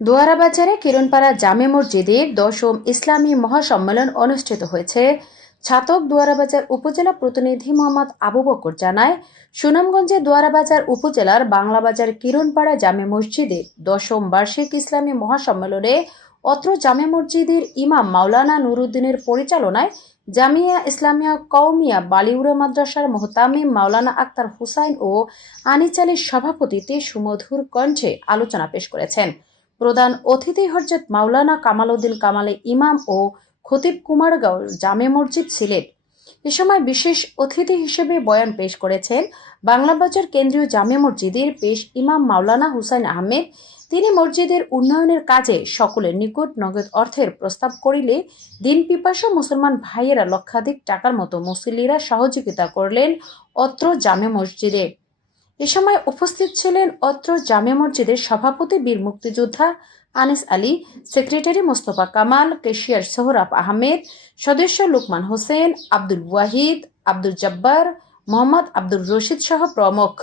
দোয়ারাবাজারে কিরণপাড়া জামে মসজিদে দশম ইসলামী মহাসম্মেলন অনুষ্ঠিত হয়েছে। ছাতক দোয়ারাবাজার উপজেলা প্রতিনিধি মোহাম্মদ আবু বকর জানায়, সুনামগঞ্জের দোয়ারাবাজার উপজেলার বাংলাবাজার কিরণপাড়া জামে মসজিদে দশম বার্ষিক ইসলামী মহাসম্মেলনে অত্র জামে মসজিদের ইমাম মাওলানা নুরুদ্দিনের পরিচালনায় জামিয়া ইসলামিয়া কওমিয়া বালিউরা মাদ্রাসার মোহতামিম মাওলানা আক্তার হুসাইন ও আনিস আলীর সভাপতিত্বে সুমধুর কণ্ঠে আলোচনা পেশ করেছেন। প্রধান অতিথি হযরত মাওলানা কামাল উদ্দিন কামালে ইমাম ও খতিব কুমারগাঁও জামে মসজিদ সিলেট। এ সময় বিশেষ অতিথি হিসেবে বয়ান পেশ করেছেন বাংলাবাজার কেন্দ্রীয় জামে মসজিদের পেশ ইমাম মাওলানা হুসাইন আহমেদ। তিনি মসজিদের উন্নয়নের কাজে সকলের নিকট নগদ অর্থের প্রস্তাব করিলে দিন পিপাসু মুসলমান ভাইয়েরা লক্ষাধিক টাকার মতো মুসল্লিরা সহযোগিতা করলেন অত্র জামে মসজিদে। এ সময় উপস্থিত ছিলেন অত্র জামে মসজিদের সভাপতি বীর মুক্তিযোদ্ধা আনিস আলী, সেক্রেটারি মোস্তফা কামাল, কেশিয়ার সোহরাব আহমেদ, সদস্য লুকমান হোসেন, আব্দুল ওয়াহিদ, আব্দুল জব্বার, মোহাম্মদ আব্দুর রশিদ সহ প্রমুখ।